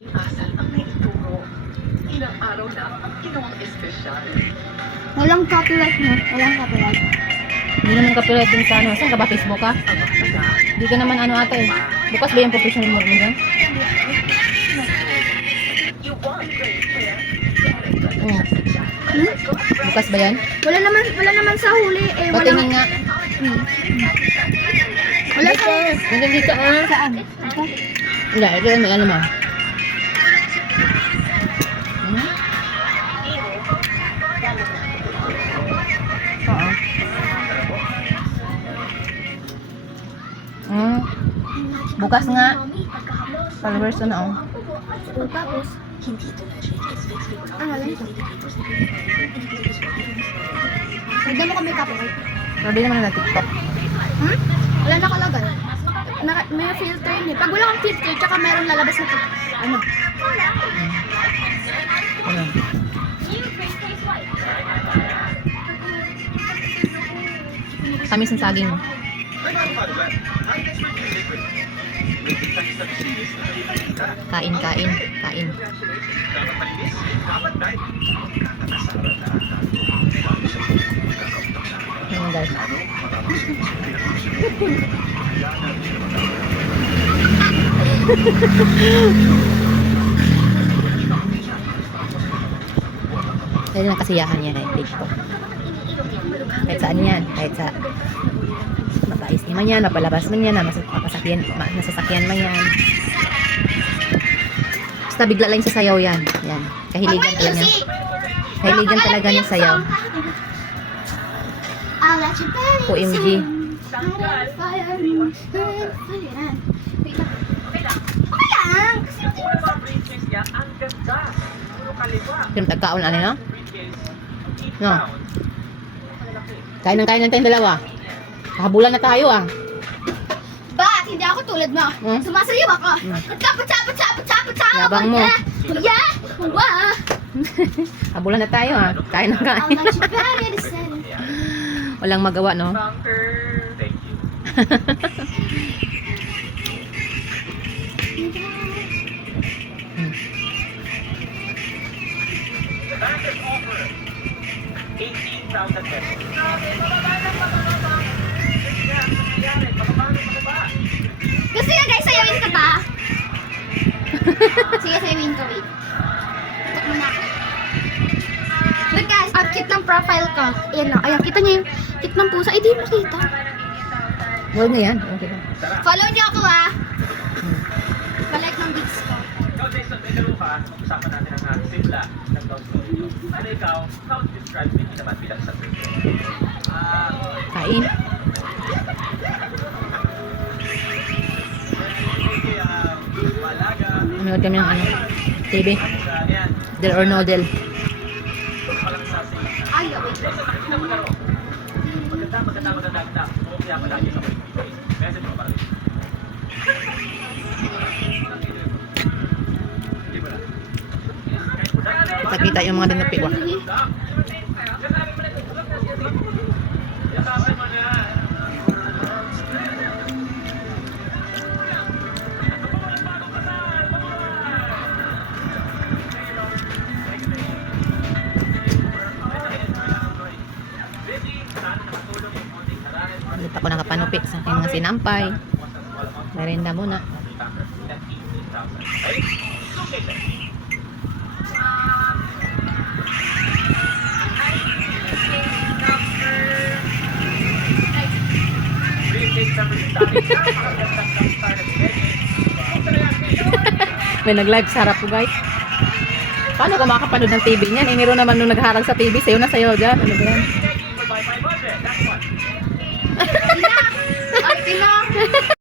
Asal ang naituro. Ilang araw na ginawang espesyal. Walang copyright mo. Walang copyright. Hindi naman copyright din sa ano. Saan ka ba? Facebook ka? Ang mahalaga, Hindi ka naman ano ata eh. Bukas ba yung professional mo dyan? you want great hair. Oo. Bukas ba yan? Wala naman sa huli. Eh, wala. Patingin nga. Wala sa... Hanggang dito ah. Saan? Ito? Hindi, ito yung may ano mo. Oo. Bukas nga. Followers na oh. O, tapos? Ano lang ito? Hindi mo kami copyright. Sabi naman na TikTok. Hmm? Wala nakalagay. May filter yun eh. Pag wala kang filter, tsaka meron lalabas na ano? Ano? Tamis ng saging. Kain, kain, kain. Ayan guys. Yan ang kasiyahan yan eh, TikTok. Kahit saan yan, kahit sa mapais man yan, mapalabas man yan, nasasakyan man yan. Basta bigla lang sa sayaw yan. Yan. Kahiligan talaga. Kahiligan talaga ng sayaw. I'll let you bury OMG. Ang ganda. Puro kaliwa. Yung tagkaon ano no? No. Kain lang tayong dalawa. Kahabulan na tayo ah. Bakit hindi ako tulad mo? Hmm? Sumasayaw ako. Nagkapatsapat. Yabang mo. Yeah. Wow. Habulan na tayo ah. Kain ng I'll kain. let you bury the sun. Walang magawa no? Bunker. Thank you. Hmm. The bankers offer 18,000 pesos. Gusto nyo guys, sayawin ka ba? Sige, sayawin ko. Wait. Tutok mo na ako. Look guys, ang cute ng profile ko. Ayan na. Ayan, kita nyo yung cute ng pusa. Eh, di makita. Huwag na yan. Okay na. Follow nyo ako ah. Palike ng beats ko. Ikaw, Jason, may laro ka. Usapan natin ang simula ng Town Story nyo. Ano ikaw, how to describe Mickey naman bilang isang person? Kain. Manood kami ng ano, TV. Del or no del. Ay, wait. Maganda. Kaya palagi sa message mo para Nakita yung mga dinapi ko. Ulit ako nakapanupi sa aking mga sinampay. Merenda muna. May nag-live sa harap ko guys. Paano ko makakapanood ng TV niyan? Eh, meron naman nung nagharang sa TV. Sayo na sayo dyan. Ano ba yan? Tina! Ay, Tina!